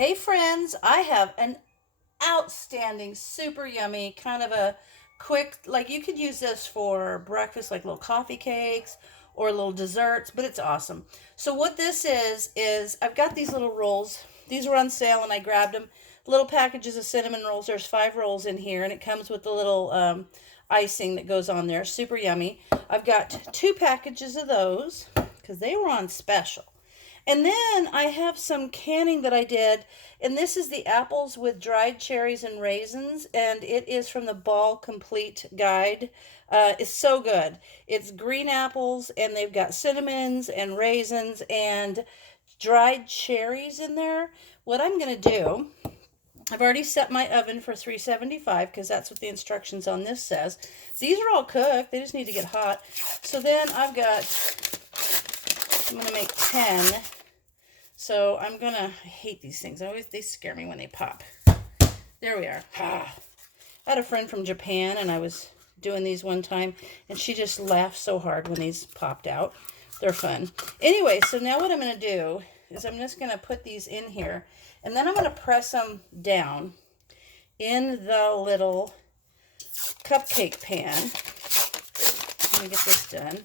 Hey friends, I have an outstanding, super yummy, kind of a quick, like you could use this for breakfast, like little coffee cakes or little desserts, but it's awesome. So what this is I've got these little rolls. These were on sale and I grabbed them. Little packages of cinnamon rolls. There's 5 rolls in here and it comes with the little icing that goes on there. Super yummy. I've got 2 packages of those because they were on special. And then I have some canning that I did, and this is the apples with dried cherries and raisins, and it is from the Ball Complete Guide. It's so good. It's green apples, and they've got cinnamons and raisins and dried cherries in there. What I'm going to do, I've already set my oven for 375 because that's what the instructions on this says. These are all cooked. They just need to get hot. So then I'm going to make 10. So I'm gonna, I hate these things. They scare me when they pop. There we are. I had a friend from Japan and I was doing these one time and she just laughed so hard when these popped out. They're fun. Anyway, so now what I'm gonna do is I'm just gonna put these in here and then I'm gonna press them down in the little cupcake pan. Let me get this done.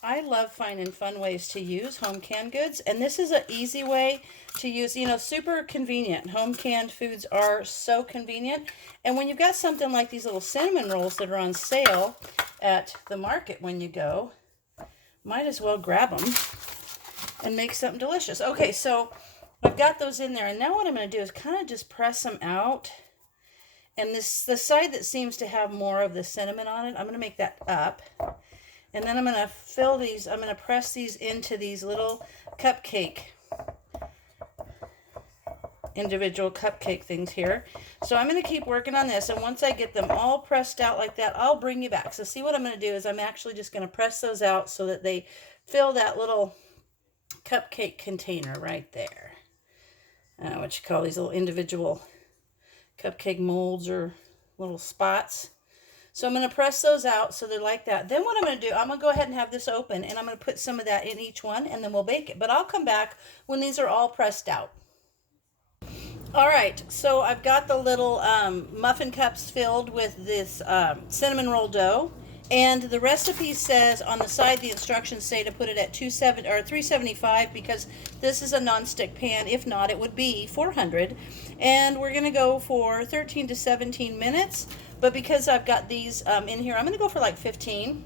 I love finding fun ways to use home canned goods, and this is an easy way to use, super convenient. Home canned foods are so convenient, and when you've got something like these little cinnamon rolls that are on sale at the market when you go, might as well grab them and make something delicious. Okay, so I've got those in there, and now what I'm going to do is kind of just press them out, and the side that seems to have more of the cinnamon on it, I'm going to make that up. And then I'm going to fill these, I'm going to press these into these little individual cupcake things here. So I'm going to keep working on this. And once I get them all pressed out like that, I'll bring you back. So see what I'm going to do is I'm actually just going to press those out so that they fill that little cupcake container right there. What you call these little individual cupcake molds or little spots. So I'm going to press those out so they're like that. Then what I'm going to do, I'm going to go ahead and have this open and I'm going to put some of that in each one and then we'll bake it. But I'll come back when these are all pressed out. All right, so I've got the little muffin cups filled with this cinnamon roll dough. And the recipe says on the side, the instructions say to put it at 375 because this is a nonstick pan. If not, it would be 400. And we're going to go for 13 to 17 minutes. But because I've got these in here, I'm going to go for like 15.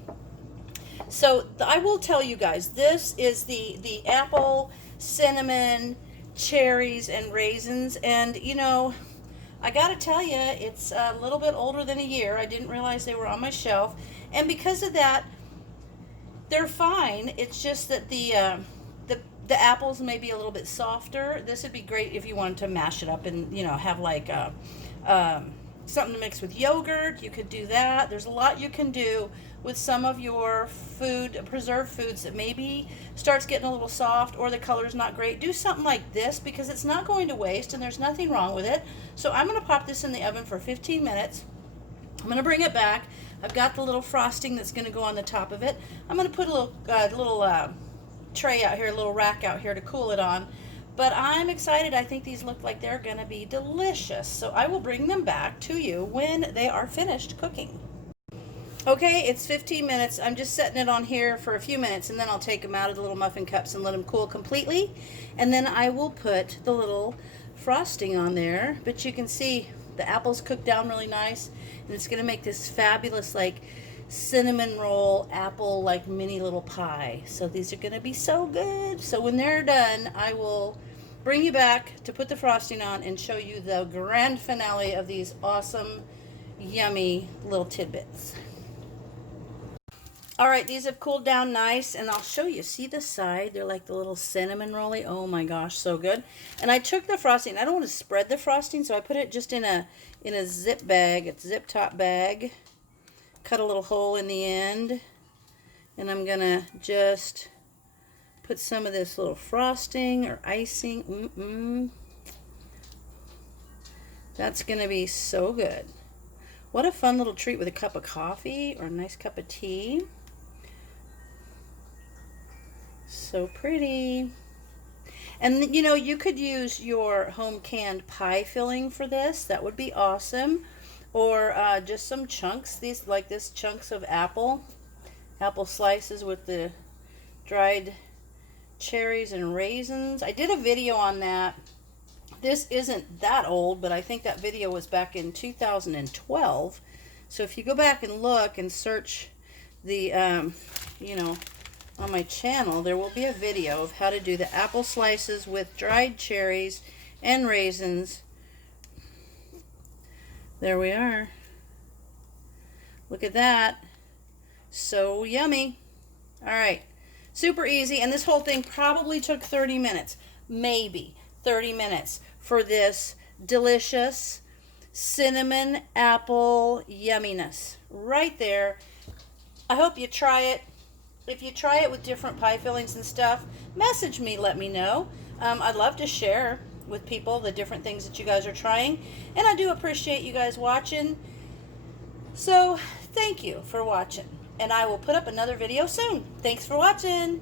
So I will tell you guys, this is the apple, cinnamon, cherries, and raisins. And, I got to tell you, it's a little bit older than a year. I didn't realize they were on my shelf. And because of that, they're fine. It's just that the apples may be a little bit softer. This would be great if you wanted to mash it up and, have like something to mix with yogurt. You could do that. There's a lot you can do with some of your preserved foods that maybe starts getting a little soft or the color's not great. Do something like this because it's not going to waste and there's nothing wrong with it. So I'm going to pop this in the oven for 15 minutes. I'm going to bring it back. I've got the little frosting that's going to go on the top of it. I'm going to put a little tray out here, a little rack out here to cool it on. But I'm excited. I think these look like they're going to be delicious. So I will bring them back to you when they are finished cooking. Okay, it's 15 minutes. I'm just setting it on here for a few minutes and then I'll take them out of the little muffin cups and let them cool completely. And then I will put the little frosting on there. But you can see the apples cooked down really nice. And it's going to make this fabulous like cinnamon roll apple like mini little pie. So these are going to be so good. So when they're done, I will bring you back to put the frosting on and show you the grand finale of these awesome, yummy little tidbits. All right, these have cooled down nice, and I'll show you. See the side? They're like the little cinnamon rolly. Oh my gosh, so good. And I took the frosting. I don't want to spread the frosting, so I put it just in a zip bag. It's a zip top bag. Cut a little hole in the end, and I'm gonna just put some of this little frosting or icing. That's gonna be so good. What a fun little treat with a cup of coffee or a nice cup of tea. So pretty. And you know, you could use your home canned pie filling for this. That would be awesome. Or just some chunks, these like this chunks of apple slices with the dried cherries and raisins. I did a video on that. This isn't that old, but I think that video was back in 2012. So if you go back and look and search the, you know, on my channel, there will be a video of how to do the apple slices with dried cherries and raisins. There we are. Look at that. So yummy. All right. Super easy. And this whole thing probably took 30 minutes. Maybe 30 minutes for this delicious cinnamon apple yumminess. Right there. I hope you try it. If you try it with different pie fillings and stuff, message me, let me know. I'd love to share with people the different things that you guys are trying. And I do appreciate you guys watching. So thank you for watching. And I will put up another video soon. Thanks for watching.